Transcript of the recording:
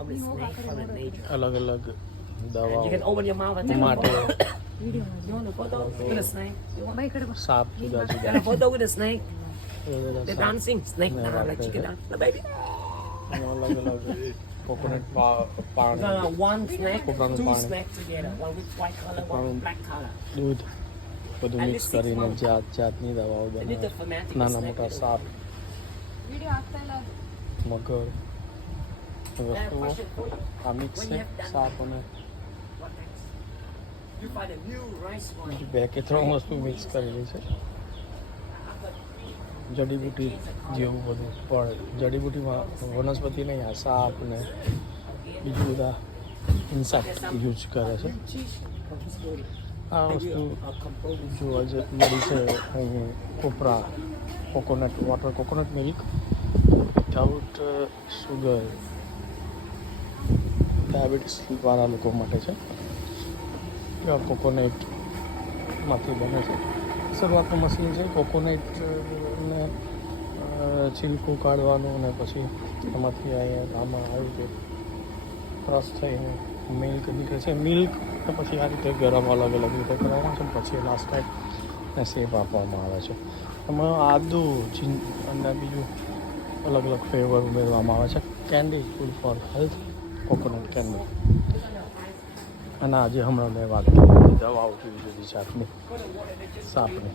from the snake, from the nature. અલગ અલગ And દવાઓ you can open your mouth and take a માટે photo. You want a photo with a snake? You want સાપ જુદા got જુદા a photo with a snake? અલગ They're સાપ dancing. Snake Yeah, dance, right, like chicken right. dance. The baby. અલગ અલગ coconut પાણી One snake, Coconut two palm. snakes together. One with white color, one Palm. with black color. દૂધ બધું And mix this કરીને six જાત જાતની દવાઓ A બનાવે little fanatic નાના snake. મોટા સાપ મગર એ વસ્તુઓ question for you. આ મિક્સ When છે you have done સાપ અને What next? You find a new rice wine. બે કે ત્રણ વસ્તુ મિક્સ કરેલી છે જડીબુટી જેવું બધું પણ જડીબુટીમાં વનસ્પતિ નહીં આ સાપ ને બીજું બધા ઇન્સેક્ટ યુઝ કરે છે આ વસ્તુ જોવા જે મળી છે અહીં કોપરા coconut water coconut milk without sugar ડાયાબિટીસવાળા લોકો માટે છે પ્યોર કોકોનટમાંથી બને છે શરૂઆતનું મશીન છે કોકોનટને છીલકું કાઢવાનું અને પછી એમાંથી અહીંયા આમાં આવી રીતે ક્રશ થઈને મિલ્ક નીકળે છે મિલ્ક પછી આ રીતે ગરમ અલગ અલગ રીતે કરવામાં છે પછી લાસ્ટ ટાઈમ ને શેપ આપવામાં આવે છે એમાં આદુ અને બીજું અલગ અલગ ફ્લેવર ઉમેરવામાં આવે છે candy food for health coconut candy અને આજે હમણાં મેં વાત કરી દવાઓ જુદી જુદી જાતની સાપની